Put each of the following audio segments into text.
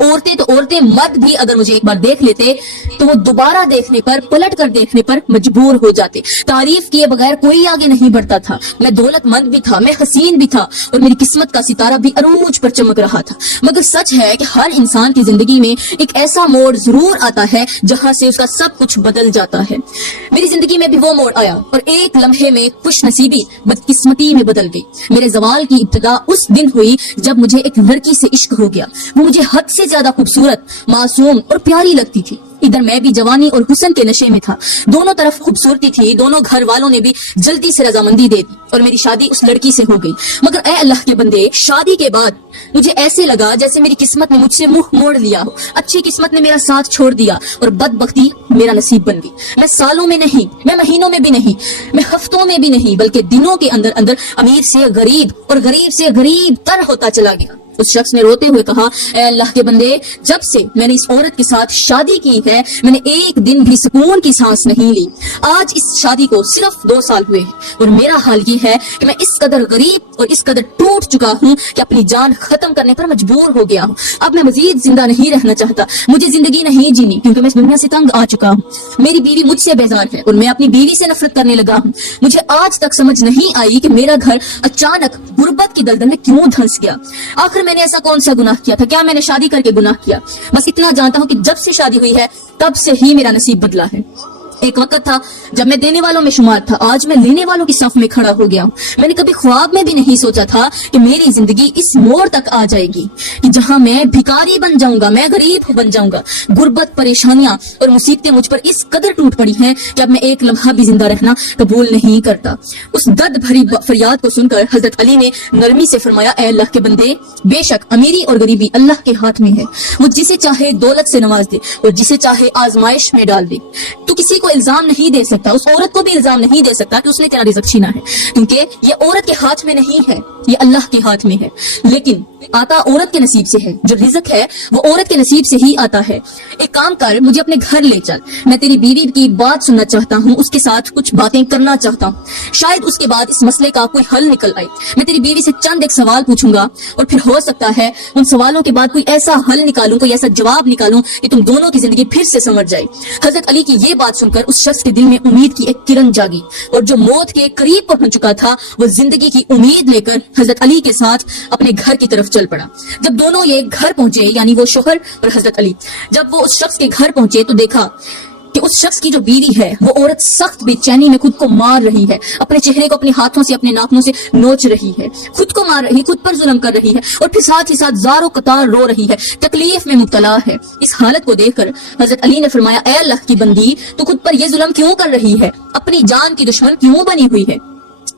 عورتیں تو عورتیں، مرد بھی اگر مجھے ایک بار دیکھ لیتے تو وہ دوبارہ دیکھنے پر، پلٹ کر دیکھنے پر مجبور ہو جاتے. تعریف کیے بغیر کوئی آگے نہیں بڑھتا تھا. میں دولت مند بھی تھا، میں حسین بھی تھا، اور میری قسمت کا ستارہ بھی عروج پر چمک رہا تھا. مگر سچ ہے کہ ہر انسان کی زندگی میں ایک ایسا موڑ ضرور آتا ہے جہاں سے اس کا سب کچھ بدل جاتا ہے. میری زندگی میں بھی وہ موڑ آیا اور ایک لمحے میں خوش نصیبی بدقسمتی میں بدل گئی. میرے زوال کی ابتدا اس دن ہوئی جب مجھے ایک لڑکی سے عشق ہو گیا. وہ مجھے حد سے زیادہ خوبصورت، معصوم اور پیاری لگتی تھی. ادھر میں بھی جوانی اور حسن کے نشے میں تھا. دونوں طرف خوبصورتی تھی. دونوں گھر والوں نے بھی جلدی سے رضامندی دے دی اور میری شادی اس لڑکی سے ہو گئی. مگر اے اللہ کے بندے، شادی کے بعد مجھے ایسے لگا جیسے میری قسمت نے مجھ سے منہ موڑ لیا ہو. اچھی قسمت نے میرا ساتھ چھوڑ دیا اور بدبختی میرا نصیب بن گئی. میں سالوں میں نہیں، میں مہینوں میں بھی نہیں، میں ہفتوں میں بھی نہیں، بلکہ دنوں کے اندر اندر امیر سے غریب اور غریب سے غریب تر ہوتا چلا گیا. اس شخص نے روتے ہوئے کہا، اے اللہ کے بندے، جب سے میں نے اس عورت کے ساتھ شادی کی ہے میں نے ایک دن بھی سکون کی سانس نہیں لی. آج اس شادی کو صرف 2 سال ہوئے ہیں اور میرا حال یہ ہے کہ میں اس قدر غریب اور اس قدر ٹوٹ چکا ہوں کہ اپنی جان ختم کرنے پر مجبور ہو گیا ہوں. اب میں مزید زندہ نہیں رہنا چاہتا. مجھے زندگی نہیں جینی کیونکہ میں اس دنیا سے تنگ آ چکا ہوں. میری بیوی مجھ سے بیزار ہے اور میں اپنی بیوی سے نفرت کرنے لگا ہوں. مجھے آج تک سمجھ نہیں آئی کہ میرا گھر اچانک غربت کی دلدل میں کیوں دھنس گیا. آخر میں نے ایسا کون سا گناہ کیا تھا؟ کیا میں نے شادی کر کے گناہ کیا؟ بس اتنا جانتا ہوں کہ جب سے شادی ہوئی ہے تب سے ہی میرا نصیب بدلا ہے. ایک وقت تھا جب میں دینے والوں میں شمار تھا، آج میں لینے والوں کی صف میں کھڑا ہو گیا ہوں. میں نے کبھی خواب میں بھی نہیں سوچا تھا کہ میری زندگی اس موڑ تک آ جائے گی کہ جہاں میں بھکاری بن جاؤں گا، میں غریب بن جاؤں گا. غربت، پریشانیاں اور مصیبتیں مجھ پر اس قدر ٹوٹ پڑی ہیں کہ اب میں ایک لمحہ بھی زندہ رہنا قبول نہیں کرتا. اس درد بھری فریاد کو سن کر حضرت علی نے نرمی سے فرمایا، اے اللہ کے بندے، بے شک امیری اور غریبی اللہ کے ہاتھ میں ہے. وہ جسے چاہے دولت سے نواز دے اور جسے چاہے آزمائش میں ڈال دے. تو کسی کو الزام نہیں دے سکتا، اس عورت کو بھی الزام نہیں دے سکتا کہ اس نے تیرا رزق چھینا ہے، کیونکہ یہ عورت کے ہاتھ میں نہیں ہے، یہ اللہ کے ہاتھ میں ہے. لیکن آتا عورت کے نصیب سے ہے. جو رزق ہے وہ عورت کے نصیب سے ہی آتا ہے. ایک کام کر، مجھے اپنے گھر لے چل. میں تیری بیوی کی بات سننا چاہتا ہوں، اس کے ساتھ کچھ باتیں کرنا چاہتا ہوں. شاید اس کے بعد اس مسئلے کا کوئی حل نکل آئے. میں تیری بیوی سے چند ایک سوال پوچھوں گا اور پھر ہو سکتا ہے ان سوالوں کے بعد کوئی ایسا حل نکالوں، کوئی ایسا جواب نکالوں کہ تم دونوں کی زندگی پھر سے سنور جائے. حضرت علی کی یہ بات سن کر اس شخص کے دل میں امید کی ایک کرن جاگی اور جو موت کے قریب پہنچ چکا تھا وہ زندگی کی امید لے کر حضرت علی کے ساتھ اپنے گھر کی طرف چل پڑا. جب دونوں یہ گھر پہنچے، یعنی وہ شوہر اور حضرت علی، جب وہ اس شخص کے گھر پہنچے تو دیکھا کہ اس شخص کی جو بیوی ہے وہ عورت سخت بے چینی میں خود کو مار رہی ہے. اپنے چہرے کو اپنے ہاتھوں سے، اپنے ناخنوں سے نوچ رہی ہے، خود کو مار رہی، خود پر ظلم کر رہی ہے اور پھر ساتھ ہی ساتھ زار و قطار رو رہی ہے، تکلیف میں مبتلا ہے. اس حالت کو دیکھ کر حضرت علی نے فرمایا، اے اللہ کی بندی، تو خود پر یہ ظلم کیوں کر رہی ہے؟ اپنی جان کی دشمن کیوں بنی ہوئی ہے؟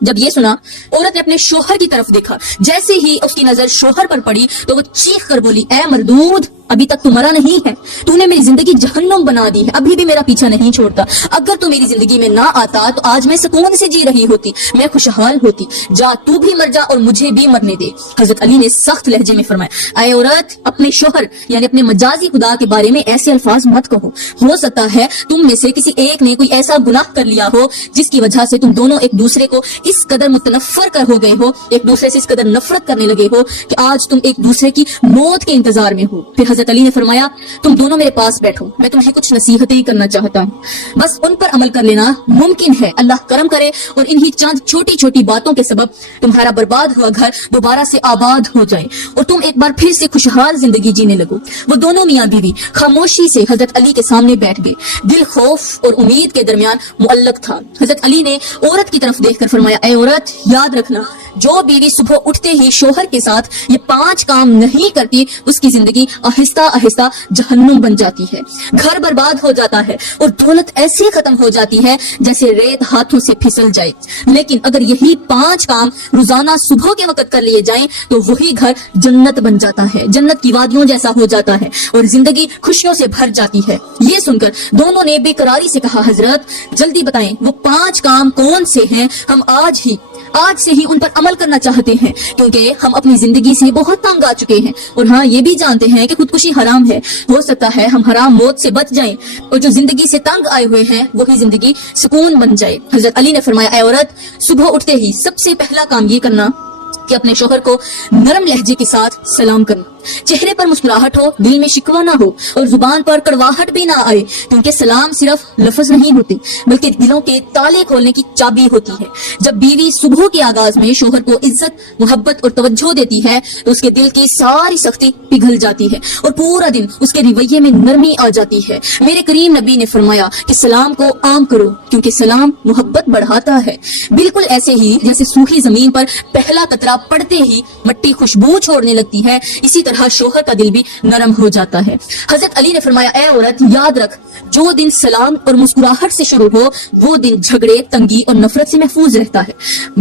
جب یہ سنا، عورت نے اپنے شوہر کی طرف دیکھا. جیسے ہی اس کی نظر شوہر پر پڑی تو وہ چیخ کر بولی، اے مردود، ابھی تک تو مرا نہیں ہے. تو نے میری زندگی جہنم بنا دی ہے، ابھی بھی میرا پیچھا نہیں چھوڑتا. اگر تو میری زندگی میں نہ آتا تو آج میں سکون سے جی رہی ہوتی، میں خوشحال ہوتی. جا، تو بھی مر جا اور مجھے بھی مرنے دے. حضرت علی نے سخت لہجے میں فرمایا، اے عورت، اپنے شوہر یعنی اپنے مجازی خدا کے بارے میں ایسے الفاظ مت کہو. ہو سکتا ہے تم میں سے کسی ایک نے کوئی ایسا گناہ کر لیا ہو جس کی وجہ سے تم دونوں ایک دوسرے کو اس قدر متنفر کر ہو گئے ہو، ایک دوسرے سے اس قدر نفرت کرنے لگے ہو کہ آج تم ایک دوسرے کی موت کے انتظار میں ہو. پھر حضرت علی نے فرمایا، تم دونوں میرے پاس بیٹھو، میں تمہیں کچھ نصیحتیں کرنا چاہتا ہوں، بس ان پر عمل کر لینا. ممکن ہے اللہ کرم کرے اور انہی چند چھوٹی چھوٹی باتوں کے سبب تمہارا برباد ہوا گھر دوبارہ سے آباد ہو جائے اور تم ایک بار پھر سے خوشحال زندگی جینے لگو. وہ دونوں میاں بیوی خاموشی سے حضرت علی کے سامنے بیٹھ گئے. دل خوف اور امید کے درمیان معلق تھا. حضرت علی نے عورت کی طرف دیکھ کر فرمایا، اے عورت، یاد رکھنا، جو بیوی صبح اٹھتے ہی شوہر کے ساتھ یہ 5 کام نہیں کرتی اس کی زندگی آہستہ آہستہ جہنم بن جاتی ہے، گھر برباد ہو جاتا ہے اور دولت ایسے ختم ہو جاتی ہے جیسے ریت ہاتھوں سے پھسل جائے. لیکن اگر یہی 5 کام روزانہ صبح کے وقت کر لیے جائیں تو وہی گھر جنت بن جاتا ہے، جنت کی وادیوں جیسا ہو جاتا ہے اور زندگی خوشیوں سے بھر جاتی ہے. یہ سن کر دونوں نے بے قراری سے کہا، حضرت جلدی بتائیں وہ 5 کام کون سے ہیں؟ ہم آج سے ہی ان پر عمل کرنا چاہتے ہیں کیونکہ ہم اپنی زندگی سے بہت تنگ آ چکے ہیں اور ہاں یہ بھی جانتے ہیں کہ خودکشی حرام ہے. ہو سکتا ہے ہم حرام موت سے بچ جائیں اور جو زندگی سے تنگ آئے ہوئے ہیں وہی زندگی سکون بن جائے. حضرت علی نے فرمایا، اے عورت، صبح اٹھتے ہی سب سے پہلا کام یہ کرنا کہ اپنے شوہر کو نرم لہجے کے ساتھ سلام کرنا. چہرے پر مسکراہٹ ہو، دل میں شکوہ نہ ہو اور زبان پر کڑواہٹ بھی نہ آئے، کیونکہ سلام صرف لفظ نہیں ہوتے بلکہ دلوں کے تالے کھولنے کی چابی ہوتی ہے۔ جب بیوی صبح کے آغاز میں شوہر کو عزت، محبت اور توجہ دیتی ہے تو اس کے دل کی ساری سختی پگھل جاتی ہے اور پورا دن اس کے رویے میں نرمی آ جاتی ہے۔ میرے کریم نبی نے فرمایا کہ سلام کو عام کرو کیونکہ سلام محبت بڑھاتا ہے۔ بالکل ایسے ہی جیسے سوکھی زمین پر پہلا قطرہ پڑتے ہی مٹی خوشبو چھوڑنے لگتی ہے، اسی طرح شوہر کا دل بھی نرم ہو جاتا ہے۔ حضرت علی نے فرمایا، اے عورت یاد رکھ، جو دن سلام اور مسکراہٹ سے شروع ہو وہ دن جھگڑے، تنگی اور نفرت سے محفوظ رہتا ہے۔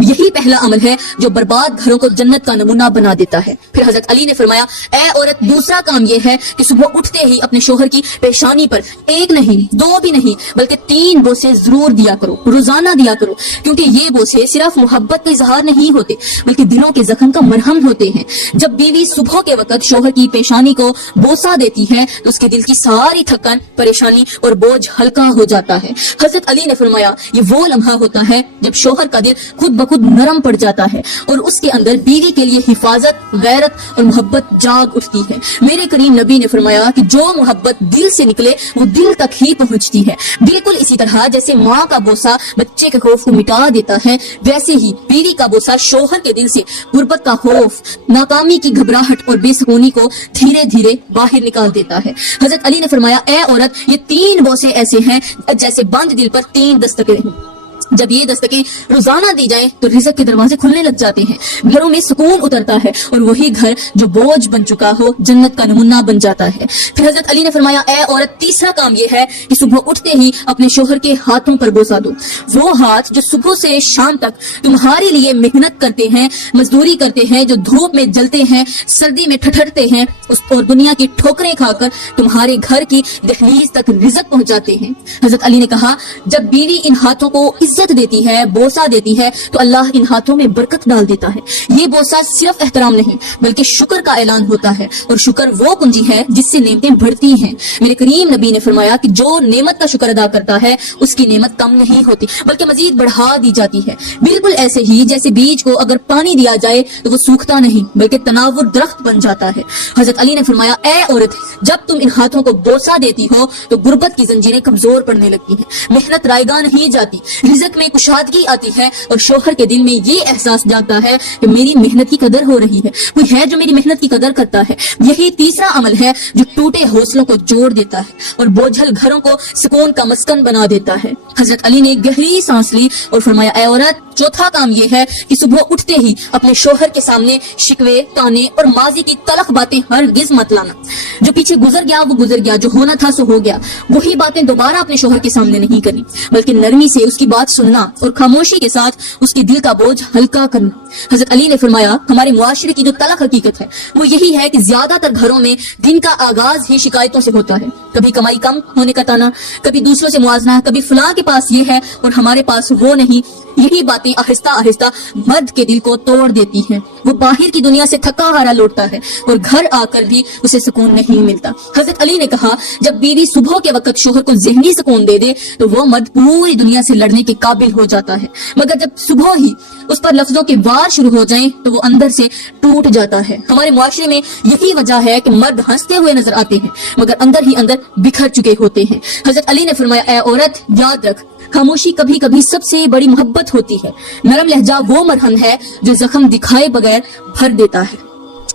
یہی پہلا عمل ہے جو برباد گھروں کو جنت کا نمونہ بنا دیتا ہے۔ پھر حضرت علی نے فرمایا، اے عورت دوسرا کام یہ ہے کہ صبح اٹھتے ہی اپنے شوہر کی پیشانی پر ایک نہیں، دو بھی نہیں بلکہ 3 بوسے ضرور دیا کرو، روزانہ دیا کرو، کیونکہ یہ بوسے صرف محبت کا اظہار نہیں ہوتے بلکہ دلوں کے زخم کا مرہم ہوتے ہیں۔ جب بیوی صبح کے وقت شوہر کی پیشانی کو بوسہ دیتی ہے تو اس کے دل کی ساری تھکن، پریشانی اور بوجھ ہلکا ہو جاتا ہے۔ حضرت علی نے فرمایا، یہ وہ لمحہ ہوتا ہے جب شوہر کا دل خود بخود نرم پڑ جاتا ہے اور اس کے اندر بیوی کے لیے حفاظت، غیرت اور محبت جاگ اٹھتی ہے۔ میرے کریم نبی نے فرمایا کہ جو محبت دل سے نکلے وہ دل تک ہی پہنچتی ہے۔ بالکل اسی طرح جیسے ماں کا بوسہ بچے کے خوف کو مٹا دیتا ہے، ویسے ہی بیوی کا بوسہ شوہر کے دل سے غربت کا خوف، ناکامی کی گھبراہٹ اور بے سکونی کو دھیرے دھیرے باہر نکال دیتا ہے۔ حضرت علی نے فرمایا، اے عورت یہ 3 بوسے ایسے ہیں جیسے بند دل پر 3 دستکیں ہیں۔ جب یہ دستکیں روزانہ دی جائیں تو رزق کے دروازے کھلنے لگ جاتے ہیں، گھروں میں سکون اترتا ہے اور وہی گھر جو بوجھ بن چکا ہو جنت کا نمونہ بن جاتا ہے۔ پھر حضرت علی نے فرمایا، اے عورت تیسرا کام یہ ہے کہ صبح اٹھتے ہی اپنے شوہر کے ہاتھوں پر بوسہ دو۔ وہ ہاتھ جو صبح سے شام تک تمہارے لیے محنت کرتے ہیں، مزدوری کرتے ہیں، جو دھوپ میں جلتے ہیں، سردی میں ٹھٹھرتے ہیں اور دنیا کی ٹھوکریں کھا کر تمہارے گھر کی دہلیز تک رزق پہنچاتے ہیں۔ حضرت علی نے کہا، جب بیوی ان ہاتھوں کو عزت دیتی ہے، بوسہ دیتی ہے تو اللہ ان ہاتھوں میں برکت ڈال دیتا ہے۔ یہ بوسہ صرف احترام نہیں بلکہ شکر کا اعلان ہوتا ہے، اور شکر وہ کنجی ہے جس سے نعمتیں بڑھتی ہیں۔ میرے کریم نبی نے فرمایا کہ جو نعمت کا شکر ادا کرتا ہے اس کی نعمت کم نہیں ہوتی بلکہ مزید بڑھا دی جاتی ہے۔ بالکل ایسے ہی جیسے بیج کو اگر پانی دیا جائے تو وہ سوکھتا نہیں بلکہ تناور درخت بن جاتا ہے۔ حضرت علی نے فرمایا، اے عورت جب تم ان ہاتھوں کو بوسہ دیتی ہو تو غربت کی زنجیریں کمزور پڑنے لگتی ہیں، محنت رائیگاں نہیں جاتی، رزق میں کشادگی آتی ہے اور شوہر کے دل میں یہ احساس جاگتا ہے کہ میری محنت کی قدر ہو رہی ہے، کوئی ہے جو میری محنت کی قدر کرتا ہے۔ یہی تیسرا عمل ہے جو ٹوٹے حوصلوں کو جوڑ دیتا ہے اور بوجھل گھروں کو سکون کا مسکن بنا دیتا ہے۔ حضرت علی نے گہری سانس لی اور فرمایا، اے عورت چوتھا کام یہ ہے کہ صبح اٹھتے ہی اپنے شوہر کے سامنے شکوے، تانے اور ماضی کی تلخ باتیں ہرگز مت لانا۔ جو پیچھے گزر گیا وہ گزر گیا، جو ہونا تھا سو ہو گیا، وہی باتیں دوبارہ اپنے شوہر کے سامنے نہیں کرنی بلکہ نرمی سے اس کی بات سننا اور خاموشی کے ساتھ اس کے دل کا بوجھ ہلکا کرنا۔ حضرت علی نے فرمایا، ہمارے معاشرے کی جو تلخ حقیقت ہے وہ یہی ہے کہ زیادہ تر گھروں میں دن کا آغاز ہی شکایتوں سے ہوتا ہے، کبھی کمائی کم ہونے کا تانا، کبھی دوسروں سے موازنہ، کبھی فلاں کے پاس یہ ہے اور ہمارے پاس وہ نہیں۔ یہی باتیں آہستہ آہستہ مرد کے دل کو توڑ دیتی ہیں، وہ باہر کی دنیا سے تھکا ہارا لوٹتا ہے اور گھر آ کر بھی اسے سکون نہیں ملتا۔ حضرت علی نے کہا، جب بیوی صبح کے وقت شوہر کو ذہنی سکون دے دے تو وہ مرد پوری دنیا سے لڑنے کے قابل ہو جاتا ہے، مگر جب صبح ہی اس پر لفظوں کے وار شروع ہو جائیں تو وہ اندر سے ٹوٹ جاتا ہے۔ ہمارے معاشرے میں یہی وجہ ہے کہ مرد ہنستے ہوئے نظر آتے ہیں مگر اندر ہی اندر بکھر چکے ہوتے ہیں۔ حضرت علی نے فرمایا، اے عورت یاد رکھ، خاموشی کبھی کبھی سب سے بڑی محبت ہوتی ہے۔ نرم لہجہ وہ مرہم ہے جو زخم دکھائے بغیر بھر دیتا ہے۔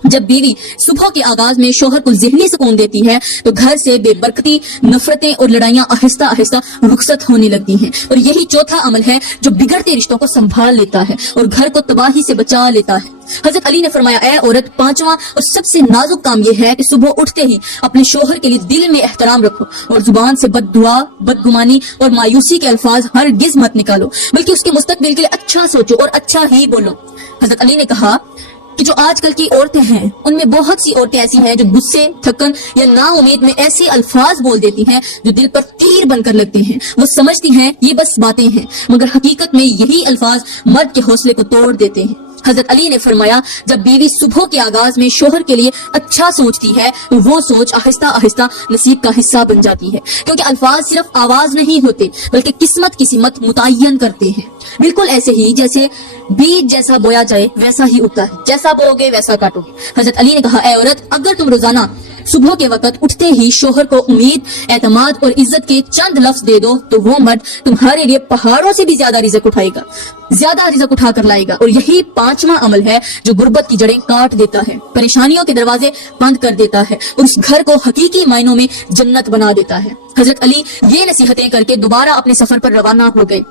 جب بیوی صبح کے آغاز میں شوہر کو ذہنی سکون دیتی ہے تو گھر سے بے برکتی، نفرتیں اور لڑائیاں آہستہ آہستہ رخصت ہونے لگتی ہیں، اور یہی چوتھا عمل ہے جو بگڑتے رشتوں کو سنبھال لیتا ہے اور گھر کو تباہی سے بچا لیتا ہے۔ حضرت علی نے فرمایا، اے عورت پانچواں اور سب سے نازک کام یہ ہے کہ صبح اٹھتے ہی اپنے شوہر کے لیے دل میں احترام رکھو اور زبان سے بد دعا، بدگمانی اور مایوسی کے الفاظ ہرگز مت نکالو بلکہ اس کے مستقبل کے لیے اچھا سوچو اور اچھا ہی بولو۔ حضرت علی نے کہا کہ جو آج کل کی عورتیں ہیں ان میں بہت سی عورتیں ایسی ہیں جو غصے، تھکن یا نا امید میں ایسے الفاظ بول دیتی ہیں جو دل پر تیر بن کر لگتے ہیں۔ وہ سمجھتی ہیں یہ بس باتیں ہیں مگر حقیقت میں یہی الفاظ مرد کے حوصلے کو توڑ دیتے ہیں۔ حضرت علی نے فرمایا جب بیوی صبح کے آغاز میں شوہر کے لیے اچھا سوچتی ہے تو وہ سوچ آہستہ آہستہ نصیب کا حصہ بن جاتی ہے، کیونکہ الفاظ صرف آواز نہیں ہوتے بلکہ قسمت کی سمت متعین کرتے ہیں۔ بالکل ایسے ہی جیسے بیج جیسا بویا جائے ویسا ہی اگتا ہے، جیسا بو گے ویسا کاٹو گے۔ حضرت علی نے کہا اے عورت، اگر تم روزانہ صبح کے وقت اٹھتے ہی شوہر کو امید، اعتماد اور عزت کے چند لفظ دے دو تو وہ مرد تمہارے لیے پہاڑوں سے بھی زیادہ رزق اٹھائے گا، زیادہ رزق اٹھا کر لائے گا، اور یہی پانچواں عمل ہے جو غربت کی جڑیں کاٹ دیتا ہے، پریشانیوں کے دروازے بند کر دیتا ہے اور اس گھر کو حقیقی معنوں میں جنت بنا دیتا ہے۔ حضرت علی یہ نصیحتیں کر کے دوبارہ اپنے سفر پر روانہ ہو گئے،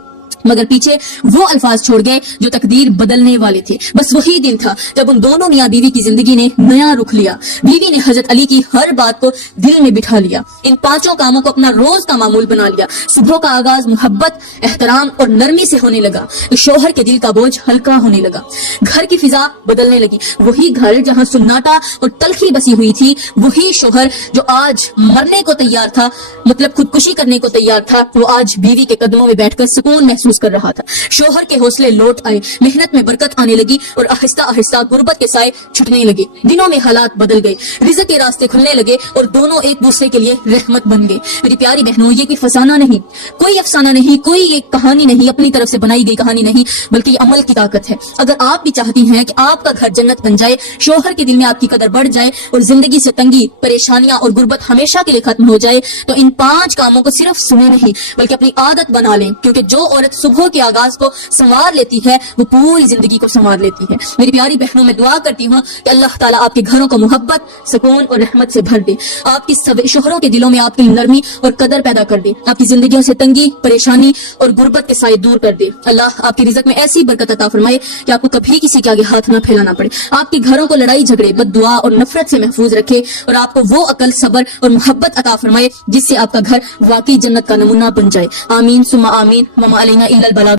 مگر پیچھے وہ الفاظ چھوڑ گئے جو تقدیر بدلنے والے تھے۔ بس وہی دن تھا جب ان دونوں میاں بیوی کی زندگی نے نیا رخ لیا۔ بیوی نے حضرت علی کی ہر بات کو دل میں بٹھا لیا، ان پانچوں کاموں کو اپنا روز کا معمول بنا لیا۔ صبح کا آغاز محبت، احترام اور نرمی سے ہونے لگا تو شوہر کے دل کا بوجھ ہلکا ہونے لگا، گھر کی فضا بدلنے لگی۔ وہی گھر جہاں سناٹا اور تلخی بسی ہوئی تھی، وہی شوہر جو آج مرنے کو تیار تھا، مطلب خودکشی کرنے کو تیار تھا، وہ آج بیوی کے قدموں میں بیٹھ کر سکون محسوس کر رہا تھا۔ شوہر کے حوصلے لوٹ آئے، محنت میں برکت آنے لگی اور آہستہ آہستہ غربت کے سائے چھٹنے لگے۔ دنوں میں حالات بدل گئے، رزق کے راستے کھلنے لگے اور دونوں ایک دوسرے کے لیے رحمت بن گئے۔ میری پیاری بہنوں، یہ کوئی فسانہ نہیں، کوئی افسانہ نہیں، کوئی ایک کہانی نہیں، اپنی طرف سے بنائی گئی کہانی نہیں، بلکہ یہ عمل کی طاقت ہے۔ اگر آپ بھی چاہتی ہیں کہ آپ کا گھر جنت بن جائے، شوہر کے دل میں آپ کی قدر بڑھ جائے اور زندگی سے تنگی، پریشانیاں اور غربت ہمیشہ کے لیے ختم ہو جائے، تو ان 5 کاموں کو صرف سنے نہیں بلکہ اپنی عادت بنا لیں، کیونکہ جو عورت صبح کے آغاز کو سنوار لیتی ہے وہ پوری زندگی کو سنوار لیتی ہے۔ میری پیاری بہنوں، میں دعا کرتی ہوں کہ اللہ تعالیٰ آپ کے گھروں کو محبت، سکون اور رحمت سے بھر دے، آپ کی شوہروں کے دلوں میں آپ کی نرمی اور قدر پیدا کر دے، آپ کی زندگیوں سے تنگی، پریشانی اور غربت کے سائے دور کر دے۔ اللہ آپ کے رزق میں ایسی برکت عطا فرمائے کہ آپ کو کبھی کسی کے آگے ہاتھ نہ پھیلانا پڑے، آپ کے گھروں کو لڑائی جھگڑے، بد دعا اور نفرت سے محفوظ رکھے، اور آپ کو وہ عقل، صبر اور محبت عطا فرمائے جس سے آپ کا گھر واقعی جنت کا نمونہ بن جائے۔ آمین ثم آمین، وما علینا الا البلاغ۔